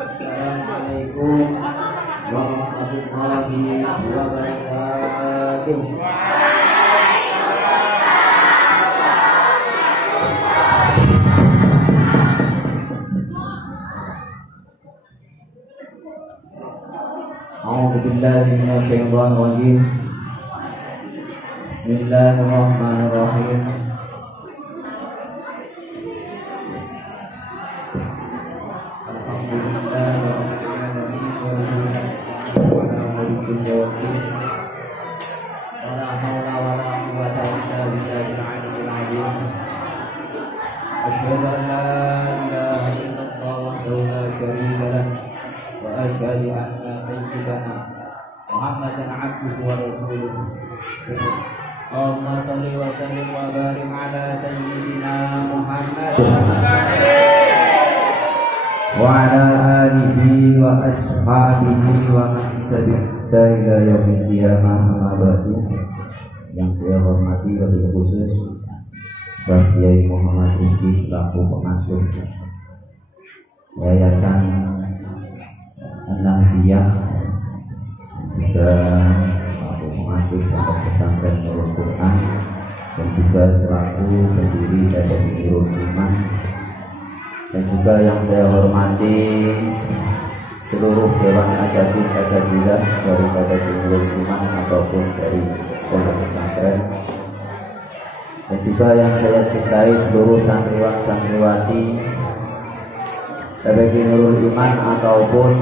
Assalamualaikum warahmatullahi wabarakatuh. A'udzubillahi minasyaitonir rajim. Bismillahirrahmanirrahim. Allahumma shalli wa sallim wa barik ala sayyidina Muhammad wa ala alihi wa ashabihi wa man tabi'ahu ila yaumil qiyamah. Amma ba'du. Yang saya hormati wabil khusus Bapak Kiai Muhammad Rizki selaku pengasuh Yayasan An-Nahdiyah, juga pengasuh Pondok Pesantren Nurul Quran, dan juga selaku pendiri dan Nurul Iman, dan juga yang saya hormati seluruh Dewan Asatidzah daripada Nurul Iman ataupun dari Pondok Pesantren, dan juga yang saya cintai seluruh santriwan-santriwati dari Nurul Iman ataupun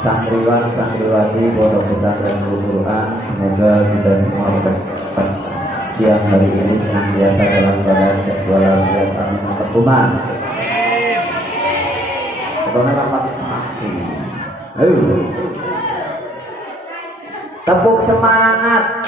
santriwan-santriwati Pondok Pesantren Nurul Quran. Semoga kita semua siang hari ini senantiasa dalam keadaan walafiat, amin, terkuman. Karena dapat mati. Tepuk semangat.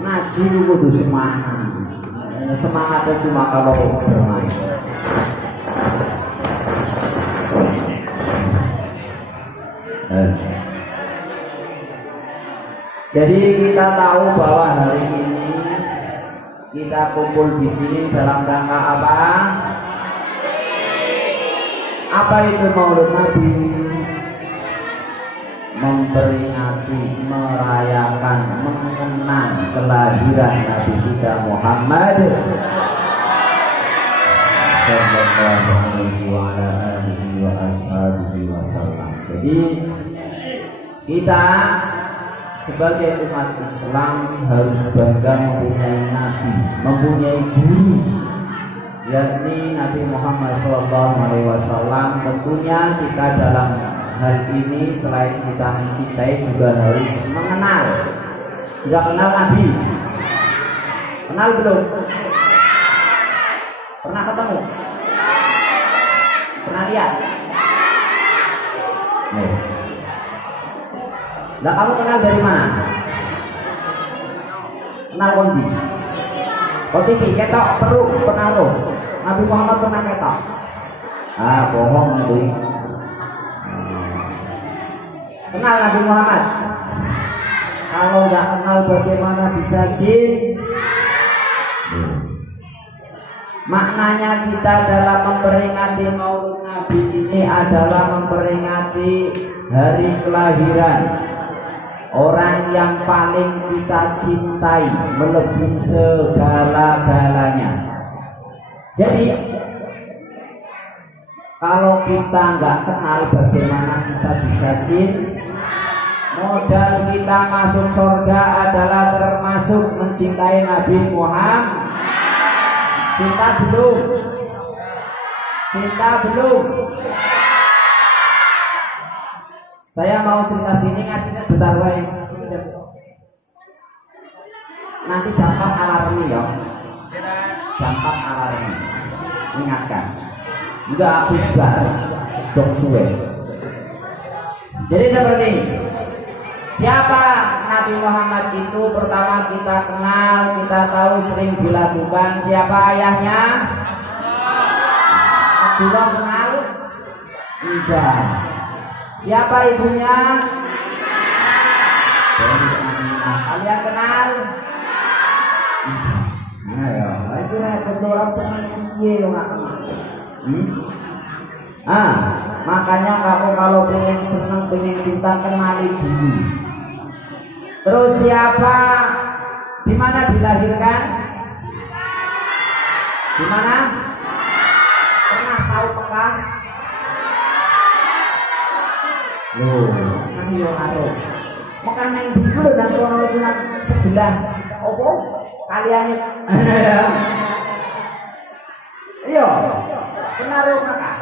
Ngaji kudu semangat. Semangatnya cuma kalau bermain. Jadi kita tahu bahwa hari ini kita kumpul di sini dalam rangka apa? Apa itu Maulid Nabi? Memperingati, merayakan, mengenang kelahiran Nabi kita Muhammad sallallahu alaihi wa alihi wasallam. Jadi kita sebagai umat Islam harus bangga mempunyai Nabi, mempunyai guru, yakni Nabi Muhammad sallallahu alaihi wasallam. Tentunya kita dalam hal ini selain kita mencintai juga harus mengenal. Sudah kenal Nabi? Kenal belum? Pernah ketemu? Pernah lihat? Nah, kamu kenal dari mana? Kenal kondi? Kondi ketok perlu pernah lo? Nabi Muhammad pernah ketok? Ah, bohong itu. Kenal Nabi Muhammad? Kalau nggak kenal bagaimana bisa jin? Maknanya kita dalam memperingati Maulid Nabi ini adalah memperingati hari kelahiran orang yang paling kita cintai melebihi segala-galanya. Jadi kalau kita nggak kenal bagaimana kita bisa cinta, modal kita masuk surga adalah termasuk mencintai Nabi Muhammad. Cinta belum? Cinta belum? Saya mau cerita sini ngajinya bentar wae. Nanti jam 4 alarm ya. Jam 4 alarm. Ingatkan. Enggak habis bar. Jok suwe. Jadi seperti ini. Siapa Nabi Muhammad itu? Pertama kita kenal, kita tahu sering dilakukan. Siapa ayahnya? Abdullah kenal? Enggak. Siapa ibunya? Kalian kenal? Nah ya, itu repot orang senang piye ora kenal. Makanya kamu kalau pengen senang, pengen cinta, kenali dulu. Terus siapa? Di mana dilahirkan? Di mana? Pernah tahu Mekah? Loh, nanti yo karo. Mekah nang ndi lho nang kono iku nang sebelah. Opo? Kalian iya. Benar Mekah.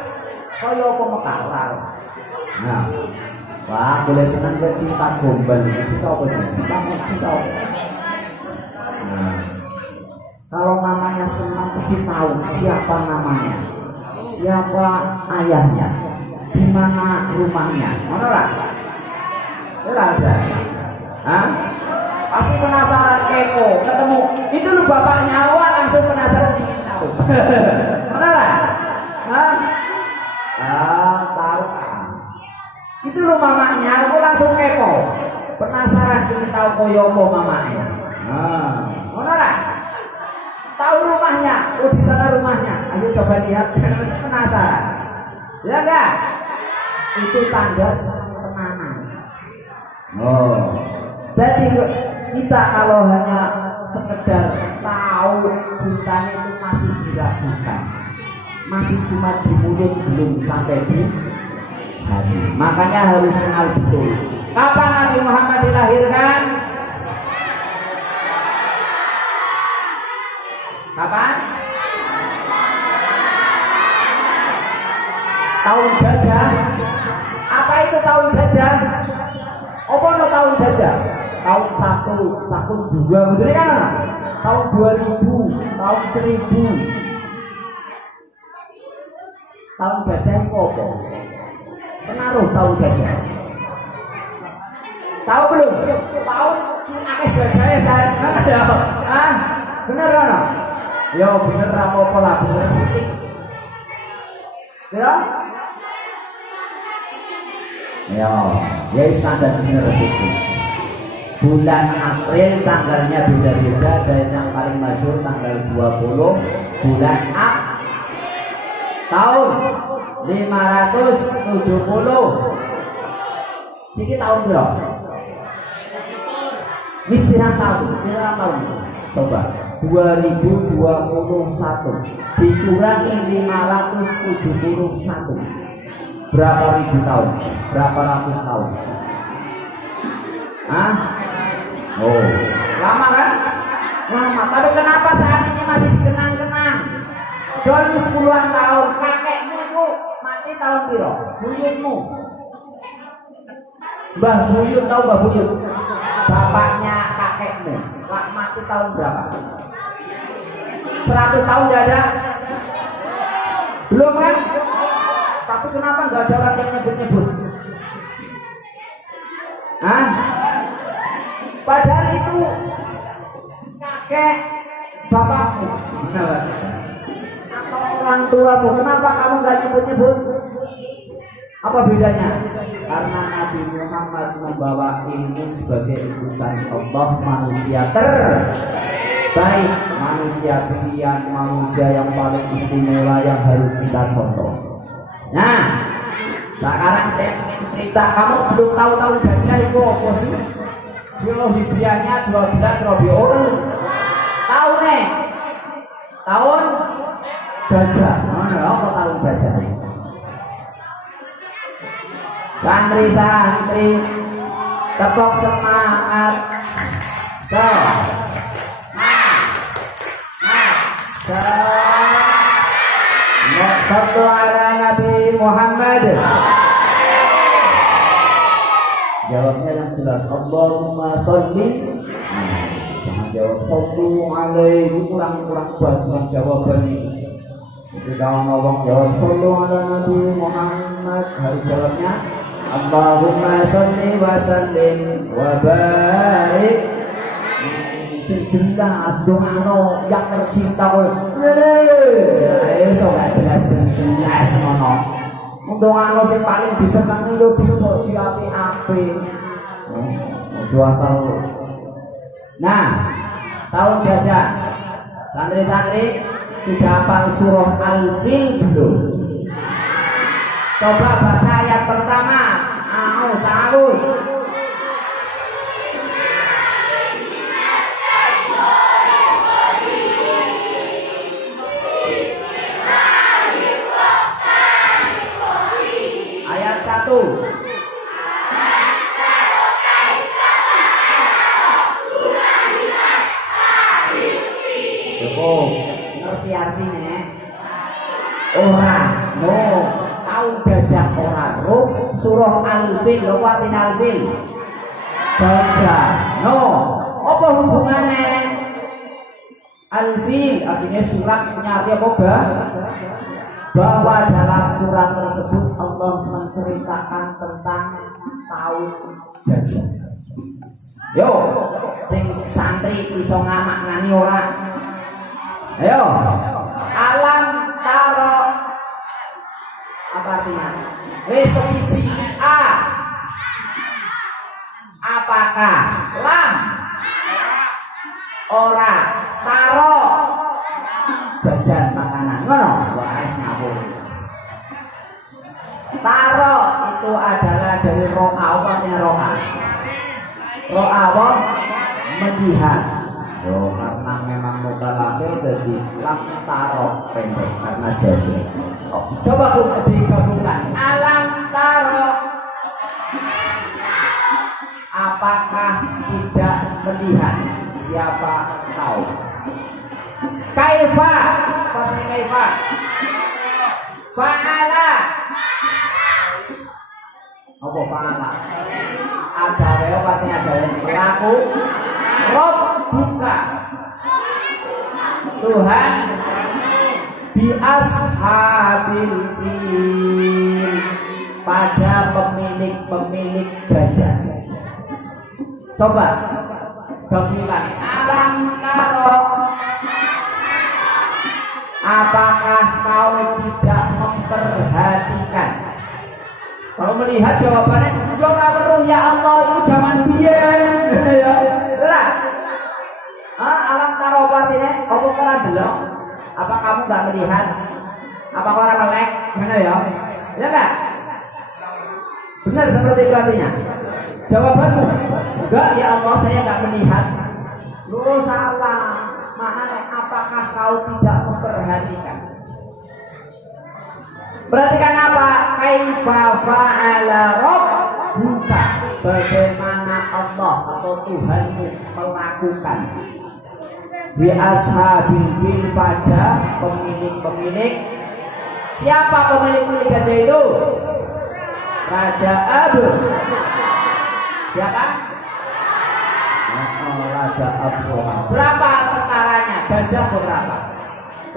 Kaya apa Mekah ora. Nah. Wah, boleh senang ke cinta gombal. Cinta apa sih? Cinta. Nah, kalau namanya senang pasti tahu siapa namanya, siapa ayahnya, di mana rumahnya. Mana lah? Ada. Pasti penasaran kepo, ketemu. Itu lu bapaknya awal langsung penasaran ingin tahu. Mana lah? Tahu. Itu lo mamanya, aku langsung kepo, penasaran ingin tahu koyo apa mamanya. Mana lah? Tahu rumahnya? Oh di sana rumahnya. Ayo coba lihat, penasaran. Ya enggak? Itu tanda tenanan. Berarti kita kalau hanya sekedar tahu cintanya itu masih diragukan, masih cuma di mulut belum sampai di hati. Makanya harus kenal betul. Kapan Nabi Muhammad dilahirkan? Kapan? Tahun gajah. Apa itu tahun gajah? Apa no tahun gajah? Tahun 1, tahun 2, betul kan? Tahun 2000, tahun 1000. Tahun gajah itu apa? Penaruh tahun gajah. Tahu belum? Tahun akeh gajah ya. Bener kan? Ya bener apa lah, bener sithik. Ya standar bener sithik. Bulan April tanggalnya beda-beda, dan yang paling masyhur tanggal 20 bulan tahun 570. Siki tahun berapa? Mistiran tahun. Coba 2021 dikurangi 571. Berapa ribu tahun? Berapa ratus tahun? Lama kan? Lama. Tapi kenapa saat ini masih dikenang-kenang? Dulu 10-an tahun kakekmu itu mati tahun piro? Buyutmu. Mbah Buyut, tahu Mbah Buyut? Bapaknya kakekmu mati tahun berapa? 100 tahun udah ada? Belum kan? Tapi kenapa nggak ada orang yang nyebut-nyebut? Padahal itu kakek bapakmu atau orang tuamu. Kenapa kamu nggak nyebut-nyebut? Apa bedanya? Karena Nabi Muhammad membawa ilmu sebagai utusan Allah manusia baik manusia pilihan, manusia yang paling istimewa yang harus kita contoh. Nah, sekarang saya cerita, kamu belum tahu gajah itu apa sih? Dulu hijriahnya 12 Rabiul. Tahu nih? Tahun gajah. Mana apa tahun gajah? Santri-santri tepuk semangat. Sallu ala Nabi Muhammad. Jawabnya yang jelas, Allahumma sholli. Jangan jawab sallu alaihi, kurang bagus jawaban itu. Jadi kalau ngomong jawab sallu ala Nabi Muhammad, harus jawabnya Allahumma sholli wa sallim wa barik. Jelas dongano yang tercinta kowe. Iso gak jelas ngono. Dongano sing paling disenengi yo kok diapi-api. Ojo asal. Nah, tahun gajah. Santri-santri sudah hafal surah Al-Fil belum? Coba baca ayat pertama. Tahu. Ayat 1. Oh, ngerti artinya? Ora, no, tahu gajah ora. Roh surah Al-Fil, lo artinya Al-Fil. Gajah, no. Apa hubungannya? Al-Fil artinya surat, punya arti apa? Bahwa dalam surat tersebut Allah menceritakan tentang tahun gajah. Yo, sing santri iso ngamak-ngani ora? Ayo, alam taro apa artinya? Wis siji A. Apakah lam ora taro jajan makanan ngono? Wes ngawur. Taro itu adalah dari ro'a, apa artinya ro'a? Ro'a apa? Melihat. Oh, karena memang mutalakhir jadi lam taro pendek karena jazm. Oh, coba digabungkan. Alam taro. Apakah tidak melihat? Siapa tahu? Kaifa. Apa kaifa? Fa'ala. Apa fa'ala? Ada artinya ada yang pelaku. Rob buka Tuhan bi ashabil fil, pada pemilik gajah. Coba gabungkan. Alam taro, apakah kau tidak memperhatikan? Kalau melihat jawabannya, yo perlu ya Allah, itu zaman biyen. Ya. Alam taro artinya apa ora delok? Apa kamu enggak melihat? Apa ora melek? Gimana ya? Ya enggak? Benar seperti itu artinya. Jawabanmu, enggak ya Allah, saya enggak melihat. Lu salah. Maknanya apakah kau tidak memperhatikan? Perhatikan apa? Kaifa fa'ala rabbuka, bagaimana Allah atau Tuhanmu melakukan bi ashabil fil, pada pemilik. Siapa pemilik gajah itu? Raja Abu. Siapa? Raja Abu. Berapa tentaranya? Gajah berapa?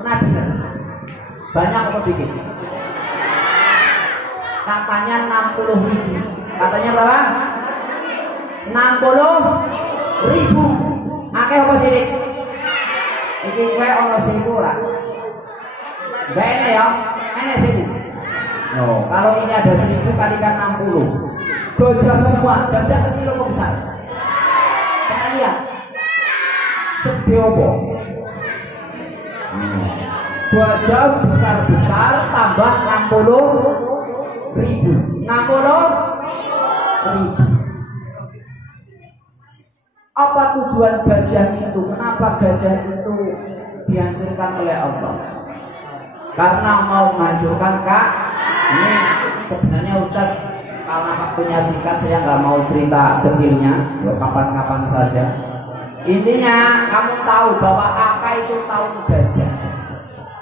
Pernah dengar? Banyak atau dikit? Katanya 60.000. Katanya berapa? 60.000. Akeh apa sih? Iki kowe ana 1.000 ora? Bene ya, enek 1.000. No, kalau ini ada 1.000 kalikan 60. Gajah semua, gajah kecil atau besar? Pernah lihat? Segede apa? Gajah besar-besar tambah 60.000. 60.000. Apa tujuan gajah itu? Kenapa gajah itu dihancurkan oleh Allah? Karena mau menghancurkan Kak. Ini sebenarnya Ustadz, karena waktunya singkat saya nggak mau cerita detailnya, kapan-kapan saja. Intinya kamu tahu bahwa apa itu tahun gajah,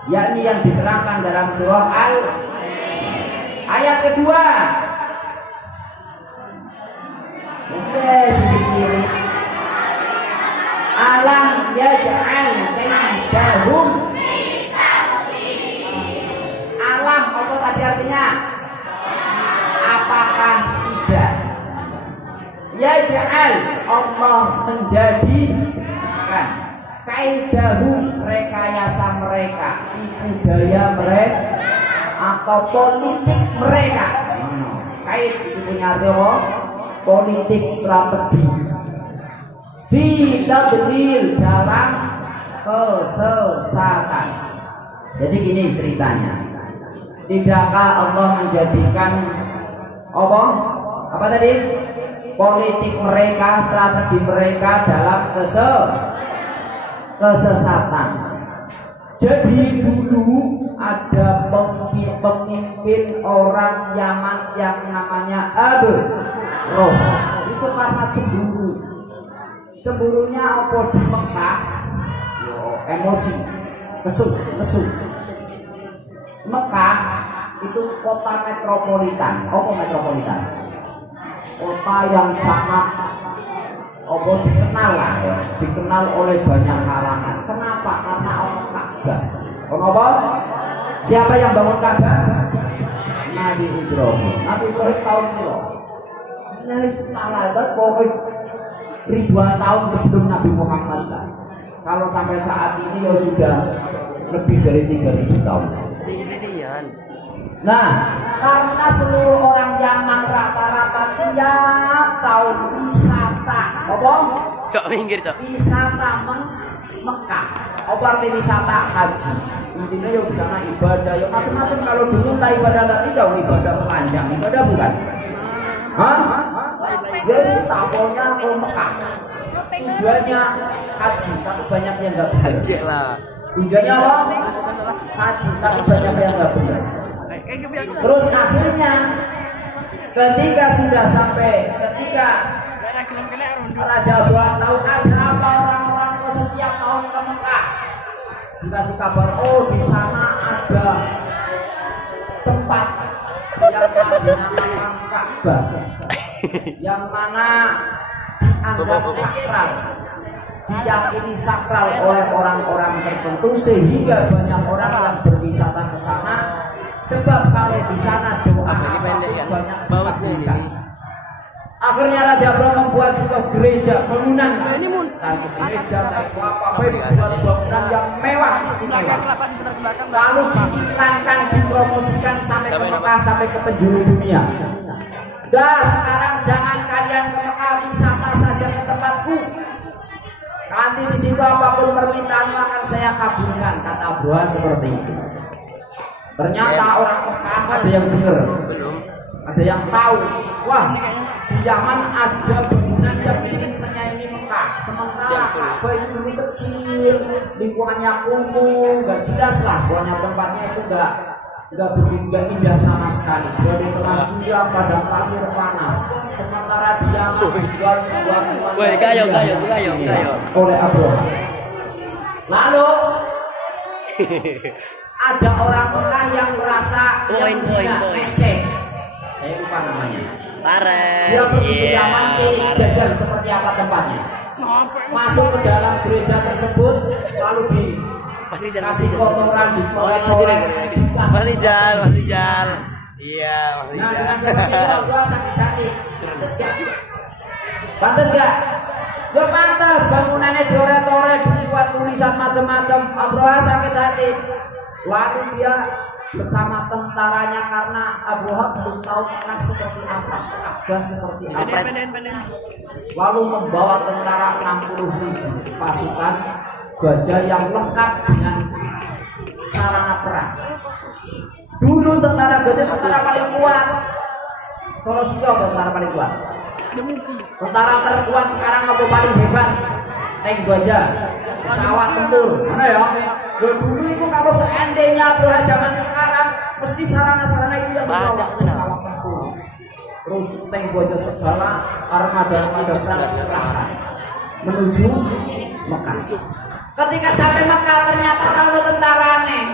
yakni yang diterangkan dalam surah Al ayat kedua. Oke, sedikit. Alam yaj'al kaidahum. Alam apa tadi artinya? Apakah tidak? Yaj'al, Allah menjadikan kaidahum, rekayasa mereka, tipu daya mereka atau politik mereka. Kaid itu punya arti apa? Politik strategi. Fi tadlil, dalam kesesatan. Jadi gini ceritanya. Tidakkah Allah menjadikan apa tadi? Politik mereka, strategi mereka dalam kesesatan. Jadi dulu ada pemimpin orang Yaman yang namanya Abu Roh. Itu karena cemburu. Cemburunya apa di Mekah? Emosi, nesu. Mekah itu kota metropolitan. Apa metropolitan? Kota yang sangat dikenal lah, dikenal oleh banyak kalangan. Kenapa? Karena Allah Ka'bah. Kenapa? Siapa yang bangun Ka'bah? Nabi Ibrahim. Nabi Ibrahim tahun itu. Nah, salah pokoknya ribuan tahun sebelum Nabi Muhammad lah. Kalau sampai saat ini ya sudah lebih dari 3.000 tahun. Nah, karena seluruh orang Yaman rata-rata tiap tahun wisata, wisata Mekah, berarti wisata haji. Intinya ya di sana ibadah, ya macam-macam. Kalau dulu tak ibadah tidak ibadah telanjang, ibadah bukan? Hah? Ya setahunya ke Mekah. Tujuannya haji, tapi banyak yang nggak benar. Tujuannya apa? Haji, tapi banyak yang nggak benar. Terus akhirnya ketika sudah sampai, ketika Raja Abraham tahu ada apa orang-orang setiap tahun ke Mekah, dikasih kabar, oh di sana ada tempat yang dinamakan Ka'bah, yang mana dianggap sakral, diyakini sakral oleh orang-orang tertentu, sehingga banyak orang yang berwisata ke sana. Sebab kalau di sana doa banyak dikabulkan. Akhirnya Raja Abraham membuat sebuah gereja bangunan. Gereja dibuat bangunan yang mewah istimewa. Lalu diiklankan, dipromosikan sampai ke Mekah, sampai ke penjuru dunia. Dah, sekarang jangan kalian ke Mekah, wisata saja ke tempatku. Nanti di situ apapun permintaanmu akan saya kabulkan, kata Abraham seperti itu. Ternyata orang Mekah ada yang dengar, ada yang tahu. Wah, di Yaman ada bangunan yang ingin menyaingi Mekah. Sementara Ka'bah itu dulu kecil, lingkungannya kumuh, nggak jelas lah. Pokoknya tempatnya itu nggak begitu, nggak indah sama sekali. Berada di tengah jurang, padang pasir panas. Sementara di Yaman dibuat sebuah oleh Abraham. Lalu ada orang Mekah yang merasa yang ecek. Saya lupa namanya. Dia pergi ke Yaman, pilih jajan seperti apa tempatnya. Masuk ke dalam gereja tersebut, lalu dikasih kotoran, dicolek-colek, Masih jalan. Iya, nah, dengan seperti itu gua sakit hati. Pantas gak? Ya pantas, bangunannya diore-tore, dibuat tulisan macam-macam. Abraham sakit hati. Lalu dia bersama tentaranya karena Abraha belum tahu Mekah seperti apa, Ka'bah seperti apa. Lalu membawa tentara 60.000 pasukan gajah yang lengkap dengan sarana perang. Dulu tentara gajah tentara paling kuat. Colosio tentara paling kuat. Tentara terkuat sekarang apa paling hebat? Tank gajah, pesawat tempur. Mana ya? Dulu itu kalau seandainya Abraha zaman sekarang mesti sarana-sarana itu yang dibawa, pesawat tempur, terus tank gajah segala, armada-armada perang menuju Mekah. Ketika sampai Mekah ternyata kalau tentara aneh.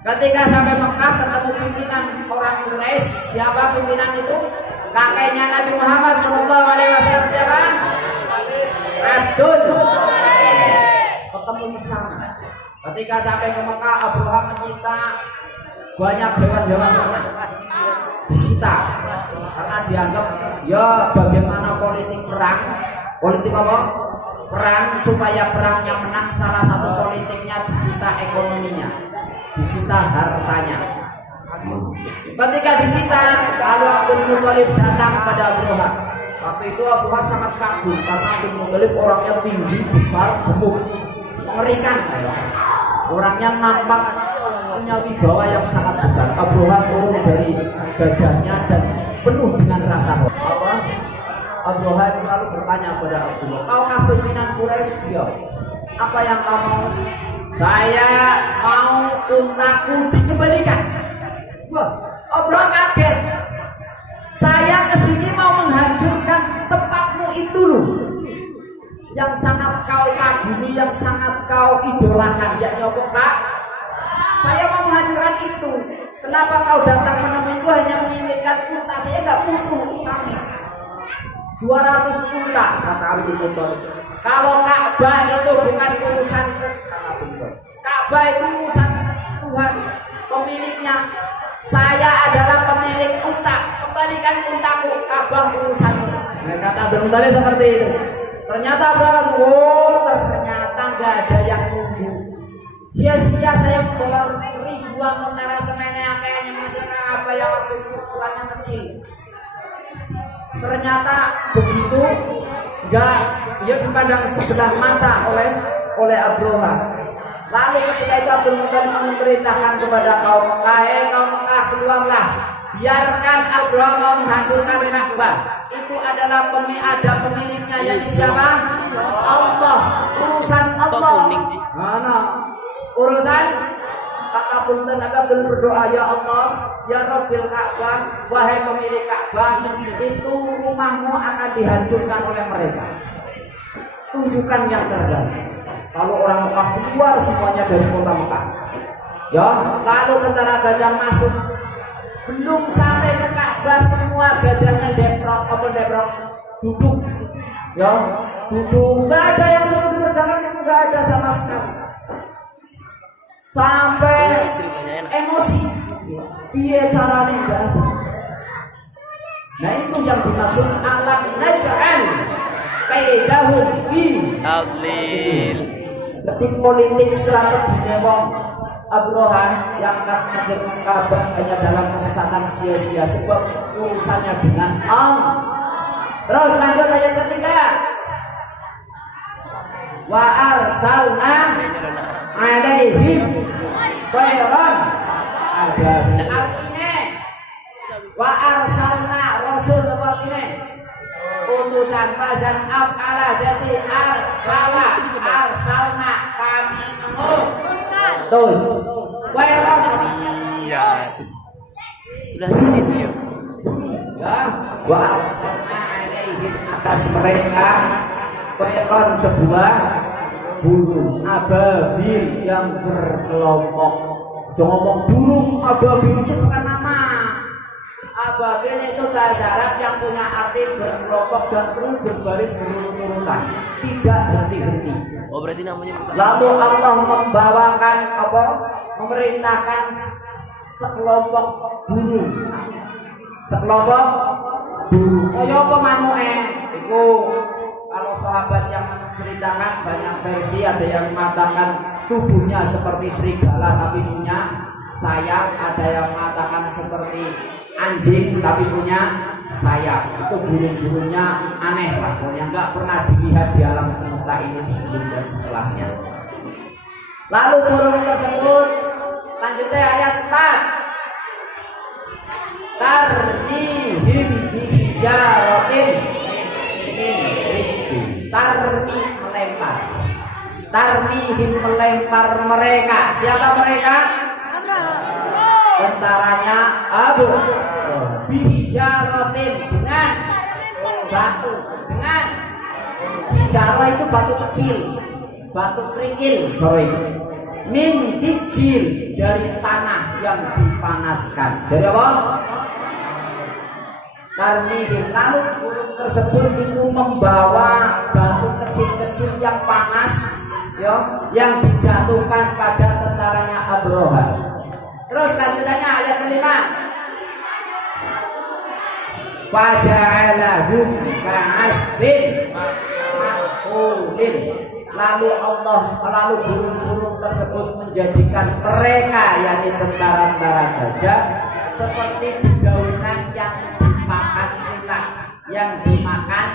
Ketika sampai Mekah ketemu pimpinan orang Quraisy. Siapa pimpinan itu? Kakeknya Nabi Muhammad SAW. Siapa? Abdul. Ketemu di sana. Ketika sampai ke Mekah, Abraha menyita banyak hewan-hewan ternak, disita karena dianggap ya bagaimana politik perang, politik apa? Perang supaya perangnya menang, salah satu politiknya disita ekonominya, disita hartanya. Ketika disita, lalu Abdul Muthalib datang pada Abraha. Waktu itu Abraha sangat kagum karena Abdul Muthalib orangnya tinggi, besar, gemuk, mengerikan. Orangnya nampak punya wibawa yang sangat besar. Abraha turun dari gajahnya dan penuh dengan rasa hormat. Abraha itu lalu bertanya pada Abdullah, "Kaukah pimpinan Quraisy?" "Iya." "Apa yang kau mau?" "Saya mau untaku dikembalikan." Wah, Abraha kaget. "Saya kesini mau menghancurkan tempatmu itu loh, yang sangat kau kagumi, yang sangat kau idolakan, yakni apa, Kak? Saya mau menghancurkan itu. Kenapa kau datang menemuiku hanya menginginkan unta? Saya nggak butuh untamu. 200 unta," kata Abdul Muthalib. "Kalau Ka'bah itu bukan urusan Ka'bah itu urusan Tuhan, pemiliknya. Saya adalah pemilik unta. Kembalikan untaku, Ka'bah urusanmu." Nah, kata Abdul Muthalib seperti itu. Ternyata berapa? Ternyata nggak ada yang nunggu. Sia-sia saya membawa ribuan tentara semene yang kayaknya mengejarkan apa yang waktu itu ukurannya kecil. Ternyata begitu nggak, ia dipandang sebelah mata oleh Abraha. Lalu ketika itu Abdul Muthalib memerintahkan kepada kaum Mekah, kaum Mekah keluarlah, biarkan Abraha mau menghancurkan Ka'bah. Itu adalah ada pemiliknya, yang siapa? Allah. Urusan Allah. Mana? Urusan kata Abdul berdoa, "Ya Allah, ya Rabbil Ka'bah, wahai pemilik Ka'bah, itu rumahmu akan dihancurkan oleh mereka. Tunjukkan yang terbaik." Lalu orang Mekah keluar semuanya dari kota Mekah. Ya, lalu tentara gajah masuk. Belum sampai ke Ka'bah semua gajahnya deprok, duduk. Ya, duduk. Nggak ada yang suruh berjalan, itu nggak ada sama sekali. Sampai emosi. Iya caranya nggak ada. Nah itu yang dimaksud alam naj'al kaidahum fi tadlil. Ketik politik strategi wong Abraha yang akan menjadi Ka'bah hanya dalam kesesatan sia-sia sebab urusannya dengan Allah. Terus lanjut ayat ketiga. Wa arsalna alaihim tayran ababil. Artinya wa arsalna rasul apa ini? Utusan fazan af'ala, jadi arsalna kami terus tayran. Iya. Sudah segitu ya. Ya, wa arsalna alaihim, atas mereka tayran sebuah burung ababil yang berkelompok. Jangan ngomong burung ababil itu bukan nama. Ababil itu bahasa Arab yang punya arti berkelompok dan terus berbaris berurut-urutan, tidak henti-henti. Oh, berarti namanya bukan. Lalu Allah membawakan apa? Memerintahkan sekelompok burung. Sekelompok burung. Kaya apa manuke? Iku kalau sahabat yang menceritakan banyak versi, ada yang mengatakan tubuhnya seperti serigala tapi punya sayap, ada yang mengatakan seperti anjing tapi punya sayap. Itu burung-burungnya aneh lah, yang nggak pernah dilihat di alam semesta ini sebelum dan setelahnya. Lalu burung tersebut lanjutnya ayat 4. Tarmihim bihijaratin min sijil. Tarmi melempar. Tarmihim melempar mereka. Siapa mereka? Tentaranya Abu. Bihijaratin dengan batu. Dengan hijara itu batu kecil, batu kerikil, sorry. Min sijil, dari tanah yang dipanaskan. Dari apa? Tarmihim. Lalu burung tersebut itu membawa batu kecil-kecil yang panas, ya, yang dijatuhkan pada tentaranya Abraha. Terus lanjutannya ayat 5. Faja'alahum ka'asfin ma'kulin. Lalu burung-burung tersebut menjadikan mereka, yakni tentara-tentara gajah, seperti dedaunan yang dimakan ulat. Yang dimakan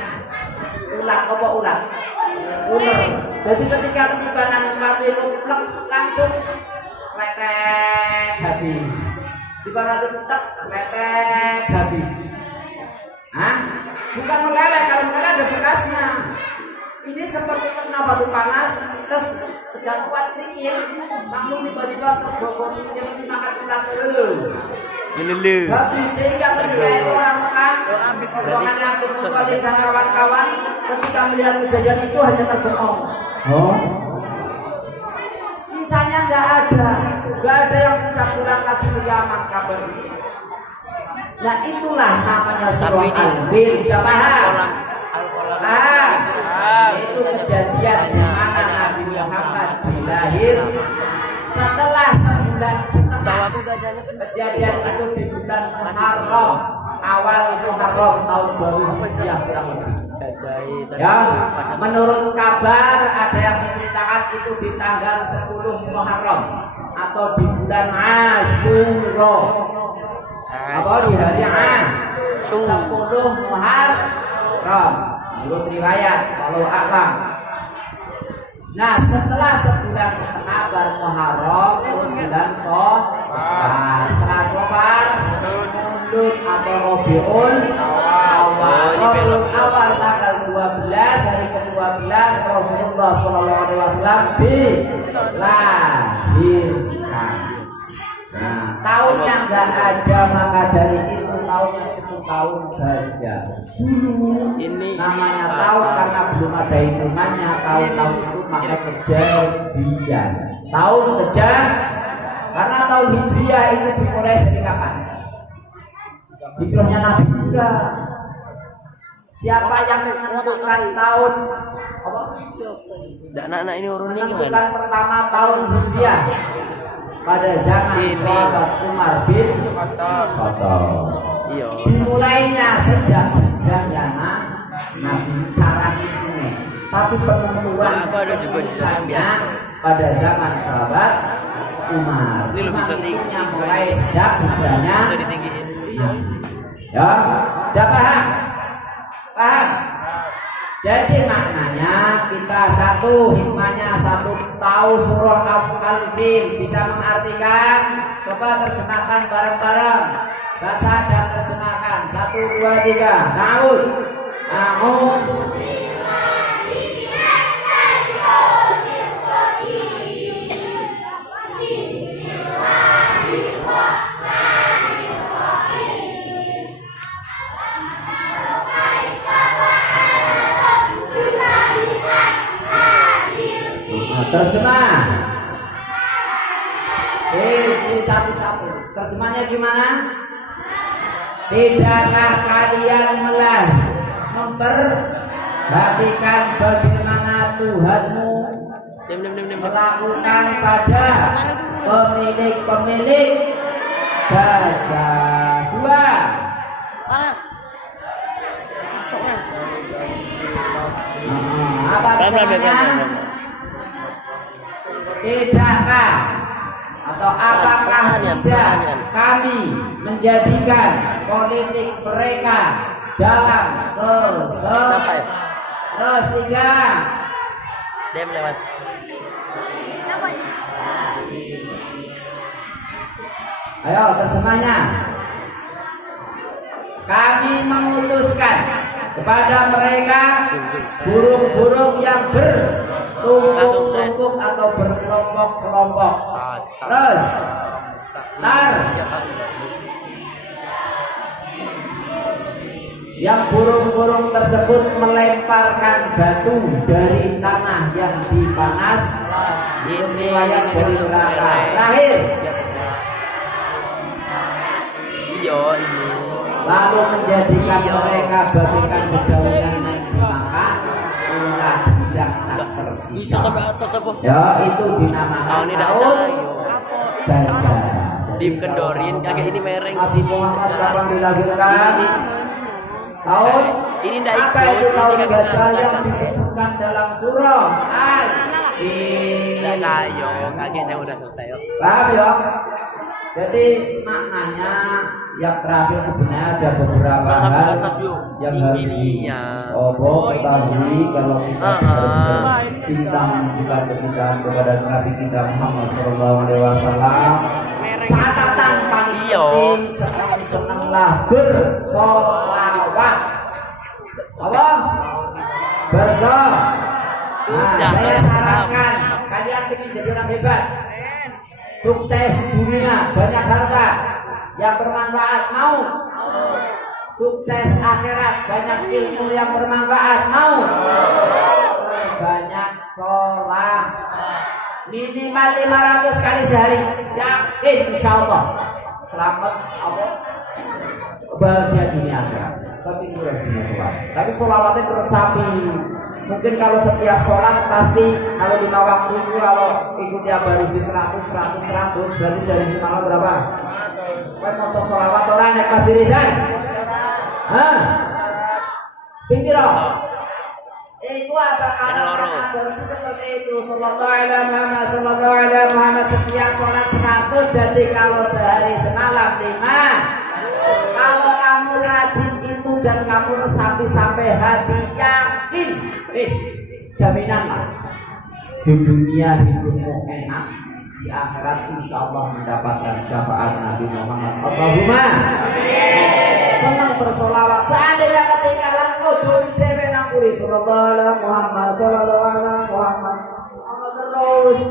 ulat, apa ulat? Ular. Jadi ketika ketibanan ulat itu langsung lepek habis. Tiba-tiba itu lepek habis. Hah? Bukan meleleh, kalau meleleh ada bekasnya. Ini seperti kena batu panas, terus kejatuhan kerikil, langsung tiba-tiba tergogol yang dimakan ulat dulu. Habis, sehingga ketika itu orang Mekah, rombongan yang bermutualin dan kawan-kawan, ketika melihat kejadian itu hanya terbengong. Oh, sisanya nggak ada yang bisa pulang lagi ke Yaman kabar ini. Nah itulah namanya surah Al-Fil. Tidak paham? Itu kejadian di mana Nabi Muhammad dilahir setelah sebulan setengah. Kejadian itu di bulan Muharram, awal Muharram tahun baru Hijriah kurang lebih. Ya, menurut kabar ada yang menceritakan itu di tanggal 10 Muharram atau di bulan Asyura. Apa di hari Asyura 10 Muharram menurut riwayat, kalau a'lam. Nah setelah sebulan setengah baru Muharram, terus bulan Safar. Setelah Safar Mundut atau Rabiul Awal. Rabiul Awal tanggal 12, hari ke-12 Rasulullah SAW dilahirkan. Nah, tahun yang nggak ada, maka dari itu tahun yang disebut tahun gajah. Dulu ini namanya tahun karena belum ada hitungannya. Tahun-tahun itu maka kejadian. Tahun gajah karena tahun Hijriah itu dimulai dari kapan? Hijrahnya Nabi Musa. Siapa yang menentukan tahun? Apa? Anak-anak ini urunnya menentukan pertama tahun Hijriah pada zaman sahabat Umar bin Khattab. Dimulainya sejak hijrahnya Nabi, cara itu nih. Tapi penentuan penentuannya pada zaman sahabat Umar. Penentuannya mulai sejak hijrahnya. Ya, sudah paham? Paham? Jadi maknanya kita satu, hikmahnya satu, tahu surah Al-Fil, bisa mengartikan. Coba terjemahkan bareng-bareng. Baca dan terjemahkan. 1, 2, 3. Na'ud. Terjemah. Satu-satu. Terjemahnya gimana? Tidakkah kalian memperhatikan bagaimana Tuhanmu melakukan pada pemilik-pemilik gajah? 2. Apa terjemahnya? Tidakkah atau apakah tidak kami menjadikan politik mereka dalam terus tiga Dem lewat. Ayo terjemahnya. Kami memutuskan kepada mereka burung-burung yang bertumpuk-tumpuk atau berkelompok-kelompok. Terus yang burung-burung tersebut melemparkan batu dari tanah yang dipanas. Itu riwayat dari neraka. Terakhir. Lalu menjadikan mereka bagaikan dedaunan yang dimakan ulah tidak tersisa. Ya itu dinamakan tahun Dajjal. Dikendorin agak ini mereng Nabi Muhammad kapan dilahirkan? Tahun ini ndak apa itu tahun Dajjal yang disebutkan dalam surah Al-Fil. Ayo, kagetnya udah selesai yuk. Paham ya? Jadi maknanya yang terakhir sebenarnya ada beberapa hal yang harus ketahui kalau kita benar-benar cinta menunjukkan kecintaan kepada Nabi kita Muhammad SAW. Catatan paling penting senang-senanglah bersolawat. Apa? Bersolawat. Nah, saya sarankan kalian ingin jadi orang hebat, sukses dunia, banyak harta yang bermanfaat, mau? Sukses akhirat, banyak ilmu yang bermanfaat, mau? Banyak sholat, minimal 500 kali sehari, yakin insya Allah selamat Allah, bahagia dunia akhirat. Tapi harus dunia sholat, tapi sholawatnya teresapi. Mungkin kalau setiap sholat pasti kalau 5 waktu itu kalau ikuti harus di 100 berarti sehari semalam berapa? Kau mau sholawat orang naik pas wiridan? Hah? Pinggir itu apa anak berarti seperti itu. Sallallahu alaihi Muhammad setiap sholat 100 jadi kalau sehari semalam 5. Kalau kamu rajin itu dan kamu resapi sampai hati, yakin jaminan lah di dunia hidupmu enak, di akhirat insya Allah mendapatkan syafaat Nabi Muhammad. Allahumma senang bersolawat. Seandainya ketinggalan kudu dhewe nang kuri sallallahu Muhammad terus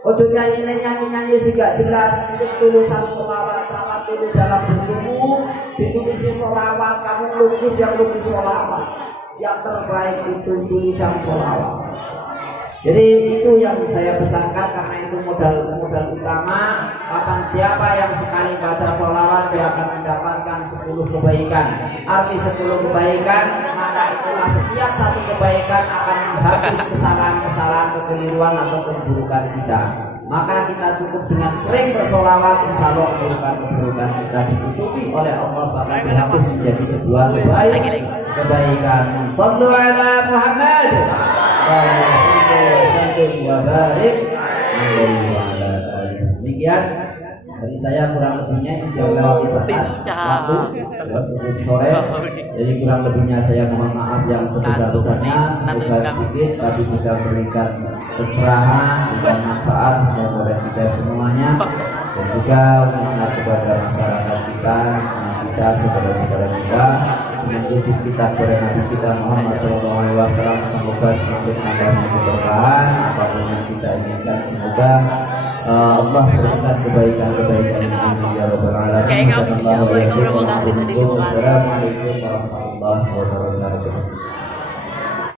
ojo nyanyi sih gak jelas. Tulisan solawat sama tulis dalam bukumu, ditulis solawat, kamu lukis yang lukis solawat. Yang terbaik itu tulisan solawat. Jadi itu yang saya pesankan karena itu modal utama. Kapan siapa yang sekali baca solawat dia akan mendapatkan 10 kebaikan. Arti 10 kebaikan, maka itulah setiap satu kebaikan akan menghapus kesalahan-kesalahan, kekeliruan atau keburukan kita. Maka kita cukup dengan sering bersolawat, insya Allah keburukan kita ditutupi oleh Allah, bahkan dihapus menjadi sebuah kebaikan. Sallu ala Muhammad wa barik. Demikian dari saya, kurang lebihnya sudah melewati batas waktu cukup sore, jadi kurang lebihnya saya mohon maaf yang sebesar-besarnya. Semoga sedikit tapi bisa memberikan pencerahan dan manfaat kepada kita semuanya, dan juga mengenal kepada masyarakat kita, saudara-saudara kita, dengan wujud kita kepada Nabi kita Muhammad SAW. Semoga semakin akan keberkahan apapun yang kita inginkan. Semoga Allah berikan kebaikan ini ya Rabbal Alamin. Assalamualaikum warahmatullahi wabarakatuh.